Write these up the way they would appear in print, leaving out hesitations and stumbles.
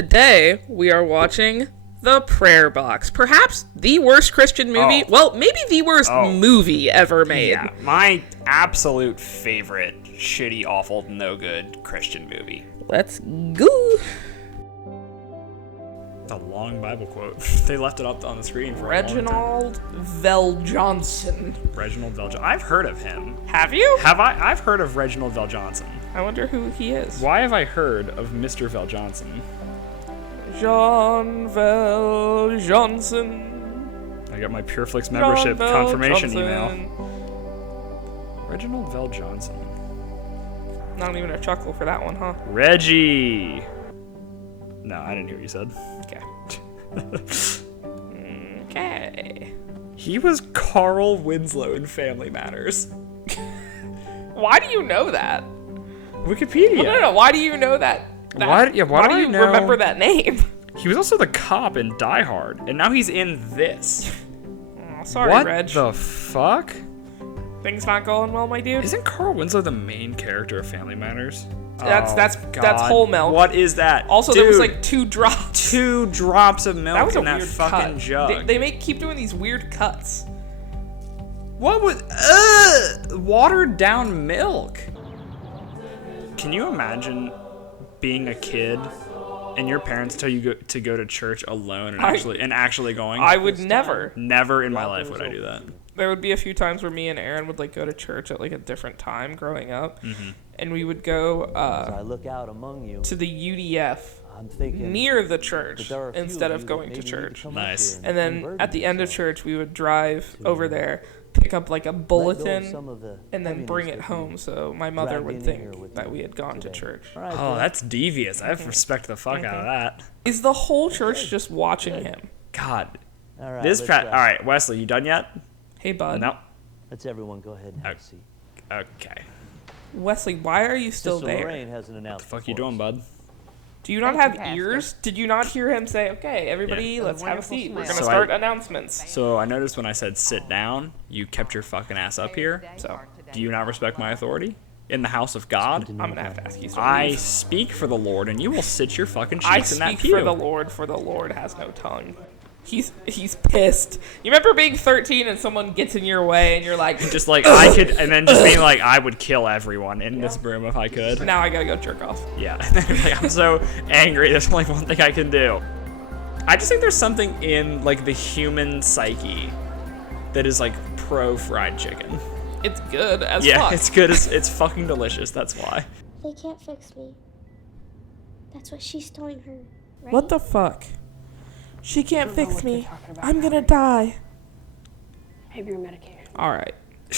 Today, we are watching The Prayer Box. Perhaps the worst Christian movie. Oh. Well, maybe the worst movie ever made. Yeah, my absolute favorite shitty, awful, no good Christian movie. Let's go. A long Bible quote. They left it up on the screen for Reginald VelJohnson. Reginald VelJohnson. I've heard of him. Have you? Have I? I've heard of Reginald VelJohnson. I wonder who he is. Why have I heard of Mr. VelJohnson? Jean VelJohnson. I got my PureFlix membership confirmation email. Johnson. Reginald VelJohnson. Not even a chuckle for that one, huh? Reggie. No, I didn't hear what you said. Okay. Okay. He was Carl Winslow in Family Matters. Why do you know that? Wikipedia. No. Why do you know that? Why do you know? remember that name? He was also the cop in Die Hard, and now he's in this. Oh, sorry, What Reg. the fuck? Things not going well, my dude. Isn't Carl Winslow the main character of Family Matters? That's God. whole milk. What is that? Also, Dude, there was like 2 drops. 2 drops of milk That was a in that weird fucking cut. jug. They keep doing these weird cuts. What was watered down milk? Can you imagine being a kid and your parents tell you to go to church alone and actually going? I would never. Never in my life would I do that. There would be a few times where me and Aaron would like go to church at like a different time growing up, and we would go As I look out among you, to the UDF I'm thinking near the that church there are a few instead of of you going that to maybe need church. come up Nice. here And then convert at the end of yourself. church, we would drive over there, pick up like a Let go of bulletin, some of the and then heaviness bring it that home you so my mother dragged would in here think with that you we had gone to today. church. All right, Oh, well, that's devious. I respect the fuck out of that. Is the whole church just watching him? God. all right, This let's, all right, Wesley, you done yet? Hey, bud. No. let's everyone go ahead and have a seat. Okay. Wesley, why are you still Sister there? Lorraine has an announcement. Fuck you for doing, us. bud? Do you not Thank have you, ears? Did you not hear him say, okay, everybody, Yeah. let's have a Wonderful seat. We're smile. going to So start I- announcements. So I noticed when I said sit down, you kept your fucking ass up here. So Do you not respect my authority? In the house of God? I'm going to have to ask you to I leave. speak for the Lord, and you will sit your fucking I cheeks in that speak pew. for the Lord has no tongue. He's pissed. You remember being 13 and someone gets in your way and you're like, Just like I could, and then just being like, I would kill everyone in this room if I could. now I gotta go jerk off. Yeah. Like, I'm so angry. There's only one thing I can do. I just think there's something in like the human psyche that is like pro fried chicken. It's good as Yeah, fuck. it's good. It's fucking delicious. That's why. They can't fix me. That's what she's telling her. Right? What the fuck? She can't don't know fix what you're me. talking about, I'm gonna Valerie. die. Maybe your medication. Alright. I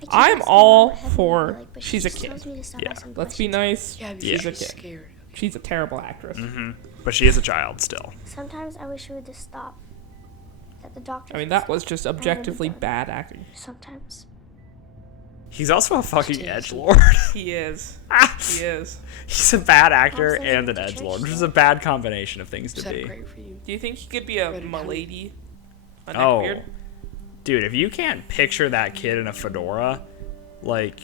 keep I'm asking all her what heaven for will be like, but she's she a just kid. tells me to stop Yeah. asking Let's be questions. nice. Yeah, because She's a she's kid. scared. She's a terrible actress. But she is a child still. Sometimes I wish we would just stop. That the doctor. I mean, that was just objectively bad acting. Sometimes. He's also a fucking Seriously. edgelord. He is. He is. He's a bad actor Mom says and he an went to edgelord, church which is a bad combination of things Is to that be. great for you? Do you think he could be a Ready to milady? A Oh, neckbeard? dude, if you can't picture that kid in a fedora, like,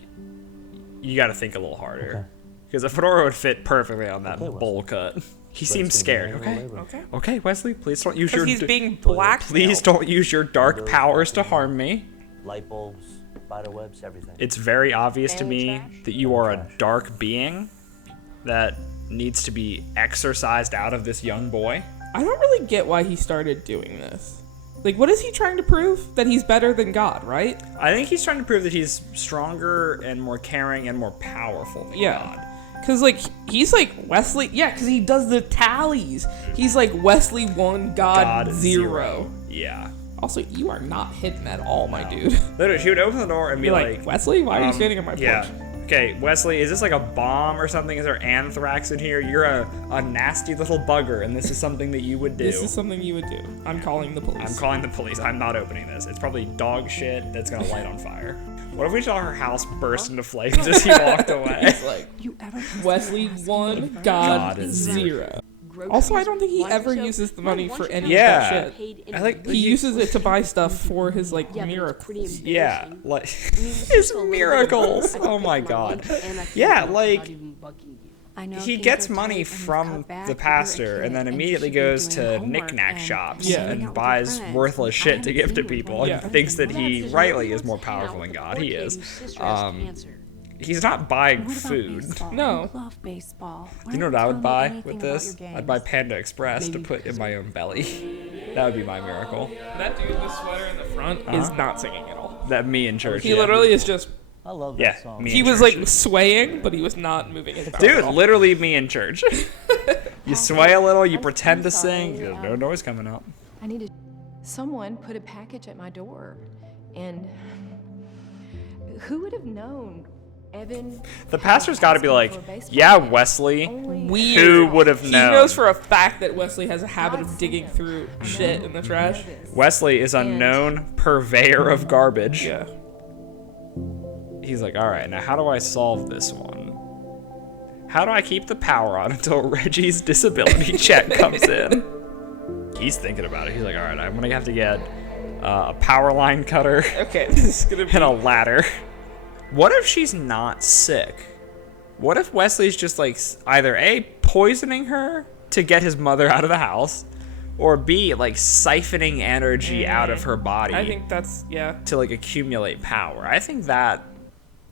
you got to think a little harder, because a fedora would fit perfectly on that Okay, Wesley. bowl cut. He But seems it's gonna be scared. annual Okay, labor. Okay. okay, Wesley, please don't use your. Because he's being blackmailed. Please don't use your dark powers to harm me. Light bulbs, spider webs, everything. It's very obvious to me that you are a Trash. dark being that needs to be exorcised out of this young boy. I don't really get why he started doing this. Like, what is he trying to prove? That he's better than God, right? I think he's trying to prove that he's stronger and more caring and more powerful than Yeah. God. Because, like, he's like Wesley. Yeah, because he does the tallies. He's like Wesley 1, God, 0. Yeah. Also, you are not hidden at all, my dude. Literally, she would open the door and be You're like, Wesley, why are you standing on my porch? Yeah. Okay, Wesley, is this like a bomb or something? Is there anthrax in here? You're a nasty little bugger, and this is something that you would do. This is something you would do. I'm calling the police. I'm calling the police. I'm not opening this. It's probably dog shit that's gonna light on fire. What if we saw her house burst into flames as he walked away? He's like, You ever Wesley 1, God, God is 0. Also, I don't think he ever uses the money for any Yeah. of that shit. I like He uses it to buy stuff for his, like, miracles. Yeah, like his miracles. Oh my god. Yeah, like I know he things gets are money tight and from cut back, the but you're a pastor and kid then you immediately should be goes doing to homework knick-knack and shops Yeah. hanging out and with your buys friends. worthless I shit to haven't give to seen you in people like and months thinks that and he months. rightly is more powerful than God. He is. He's not buying What about food. baseball? No. I love baseball. Why You know don't what I tell would me buy anything with about this? your I'd buy games? Panda Express to put in my own belly. That would be my miracle. That dude in the sweater in the front is not singing at all. That me in church. He yeah. literally is just. I love that Yeah, song. me He in was church. like swaying, but he was not moving his power Dude, at all. literally me in church. You sway a little, you I'm pretend to sorry, sing, no noise coming out. I need to. Someone put a package at my door, and who would have known? Evan. The pastor's got to be like, yeah, Wesley. Weird. Who would have He known? knows for a fact that Wesley has a habit of digging through shit in the trash. Wesley is a known purveyor of garbage. Yeah. He's like, all right, now how do I solve this one? How do I keep the power on until Reggie's disability check comes in? He's thinking about it. He's like, all right, I'm gonna have to get a power line cutter Okay, this is gonna be. and a ladder. What if she's not sick? What if Wesley's just like either A, poisoning her to get his mother out of the house, or B, like siphoning energy out of her body I think that's to like accumulate power? I think that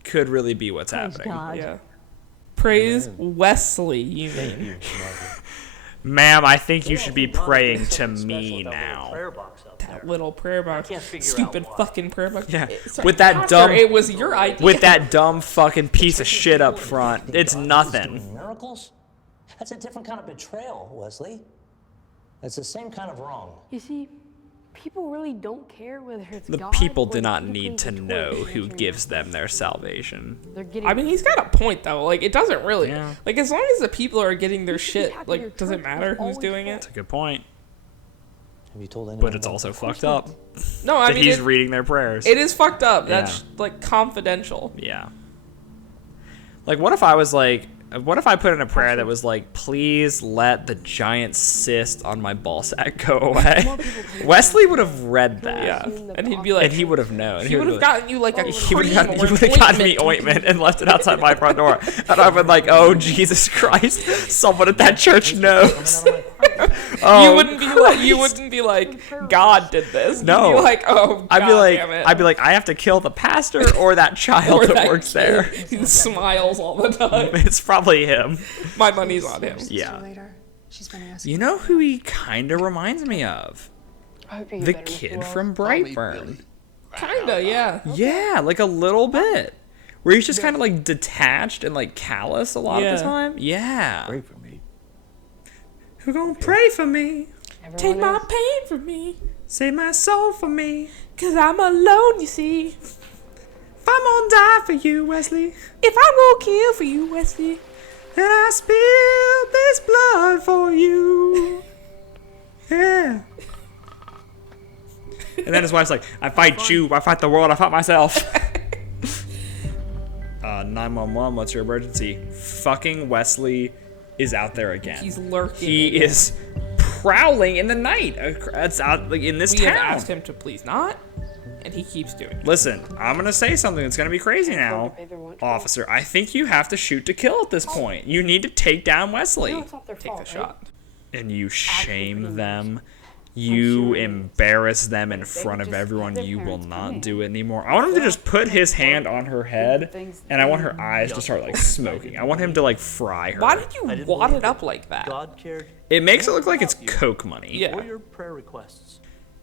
could really be what's happening. yeah. Praise Wesley, you mean? Ma'am, I think you should be praying to me now. That little prayer box. Stupid fucking prayer box. Yeah, Sorry, with that Pastor, dumb- It was your idea. With that dumb fucking piece of shit up front, it's nothing. Miracles? That's a different kind of betrayal, Wesley. It's the same kind of wrong. You see, people really don't care whether it's The God people or do not the need to Supreme know Court who answering gives their them their salvation. They're getting I mean, he's got a point though. Like, it doesn't really. Yeah. Like, as long as the people are getting their shit, happy your like, does it church matter was who's always doing full. it? Good point. Have you told anyone? But it's about also it? fucked up No, I that mean, he's it, reading their prayers. it is fucked up. That's Yeah. like confidential. Yeah. Like, what if I was like, what if I put in a prayer that was like, please let the giant cyst on my ball sack go away? Wesley would have read that. Yeah, and he'd be like, And he would have known. he would have gotten you like a He would cream have or gotten me ointment and left it outside my front door. And I would like, oh, Jesus Christ, someone at that church knows. Oh, You wouldn't be like, God did this. No. You'd be like, oh, God I'd be like, damn it. I have to kill the pastor or that child Or that works kid there. who smiles all the time. It's probably him. My money's on him. Yeah. Later. She's been asking. You know who he kind of reminds me of? I hope you get The better with kid Will. from Brightburn. Kinda, yeah. Yeah, like a little bit. Where he's just kind of like detached and like callous a lot of the Yeah. time. Yeah. Pray for me. Who gonna pray for me? Everyone Take my is. pain from me, Save my soul for me. 'cause I'm alone, you see. If I'm gonna die for you, Wesley, If I'm gonna kill for you, Wesley. then I spill this blood for you. Yeah. And then his wife's like, I fight you, I fight the world, I fight myself. 911, what's your emergency? Fucking Wesley is out there again. He's lurking. He is prowling in the night. That's out like in this We have town. asked him to please not, and he keeps doing it. Listen, I'm gonna say something that's gonna be crazy now, Pay their lunch. officer. I think you have to shoot to kill at this point. You need to take down Wesley, No, it's not their Take fault, the right? shot. and you shame them. You embarrass them in front of everyone. You will not do it anymore. I want him to just put his hand on her head, and I want her eyes to start like smoking. I want him to like fry her. Why did you didn't wad believe it up like that? God cared It makes it look like it's Coke money. Yeah. for your prayer requests.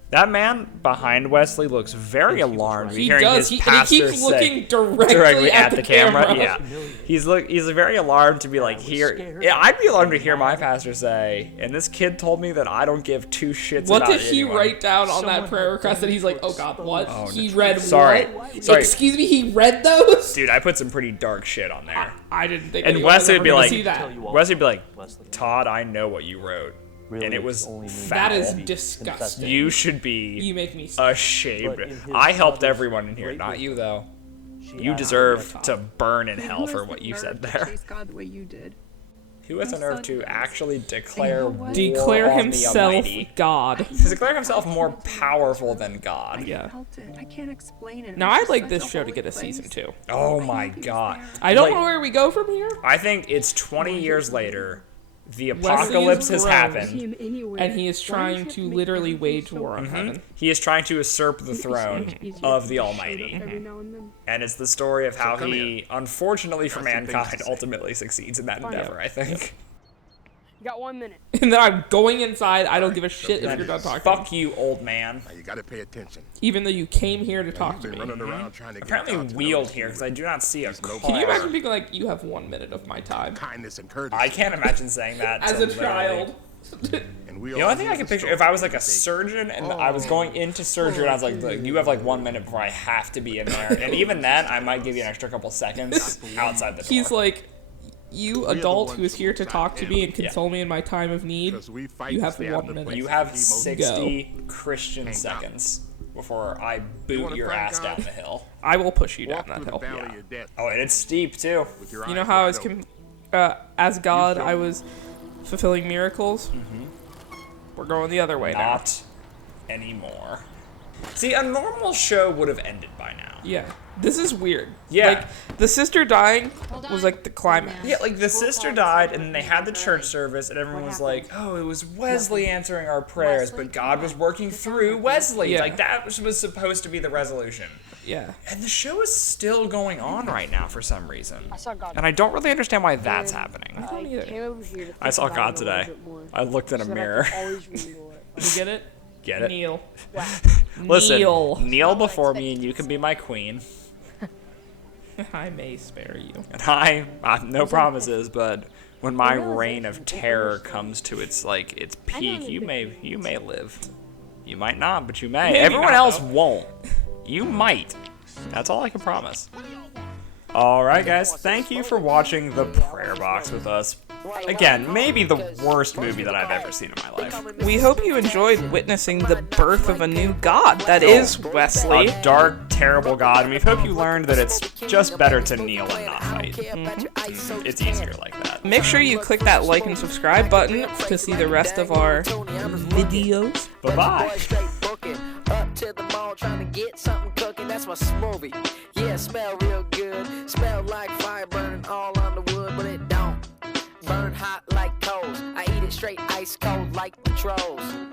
That man behind Wesley looks very alarmed. He hearing does. his And he pastor keeps say- looking directly at the camera. Yeah, he's very alarmed to be like here. scared. Yeah, I'd be alarmed to hear my pastor say, and this kid told me that I don't give two shits What about did he anyone." write down on that Someone prayer request that he's like, oh God, what? He read Sorry. what? Sorry. Excuse me, he read those? Dude, I put some pretty dark shit on there. I didn't think And anyone was Wesley would ever be gonna like, see that. Tell you all. Wesley would be like, Wesley. Todd, I know what you wrote, Really, and it it's was only me. foul. That is Confessed disgusting. You should be You make me ashamed. But in his I helped father's everyone in here, great not you wisdom, though. she You asked deserve Todd. to burn in hell for what you said there. Chase God the way you did. Who has the nerve to actually declare war Declare on the himself Almighty? God. To declare himself more powerful than God. Yeah. I can't explain it. Now I'd like this show to get a season 2. Oh my god. I don't Like, know where we go from here. I think it's 20 years later. The Wesley apocalypse is has grown. happened. And he is trying to literally wage war on heaven. He is trying to usurp the throne of the Almighty. And it's the story of how he, unfortunately for mankind, ultimately succeeds in that endeavor, I think. You got 1 minute. And then I'm going inside. I don't give a shit if you're done talking. Fuck you, old man. Now you gotta pay attention. Even though you came here to talk to You've me. been running around trying to get Apparently down to wheeled know here because I do not see a car. Can you imagine being like, you have 1 minute of my time? kindness and courtesy. I can't imagine saying that As to a literally- child. And we You know, I think I could picture if I was like a surgeon and I was going into surgery and I was like, look, you have like 1 minute before I have to be in there. And even then, I might give you an extra couple seconds outside the door. He's like, you adult who is here to talk to me and Yeah. console me in my time of need, you have 1 minute. You have 60 Christian seconds before I boot your ass down the hill. I will push you down walk that through the hill. valley of death Oh, and it's steep too. with your You know eyes how I wide was, open. as God, I was fulfilling miracles? We're going the other way now. Not anymore. See, a normal show would have ended by now. Yeah. This is weird. Yeah. Like, the sister dying was like the climax. Yeah, like the sister died, and then they had the church service, and everyone was like, "Oh, it was Wesley answering our prayers, but God was working through Wesley." Yeah. Like that was supposed to be the resolution. Yeah. And the show is still going on right now for some reason, I saw God. and I don't really understand why that's happening. don't I either. came over here to I saw think God about it a little today. bit more, I looked in a so that I mirror. can always remember it. You get it? Get it? Kneel. Listen, Kneel. kneel before me, and you can be my queen. I may spare you. And I no promises, but when my reign of terror comes to its peak, you may live. You might not, but you may. Maybe Everyone not, else though. won't. You might. That's all I can promise. All right, guys. Thank you for watching The Prayer Box with us. Again, maybe the worst movie that I've ever seen in my life. We hope you enjoyed witnessing the birth of a new god that is Wesley. A dark, terrible god, and we hope you learned that it's just better to kneel and not fight. It's easier like that. Make sure you click that like and subscribe button to see the rest of our videos. Bye-bye. Up to the mall trying to get something cooking. That's my smoothie. Yeah, smell real good. Smell like fire burning all on the wood, but it don't burn hot like coals. I eat it straight ice cold like the trolls.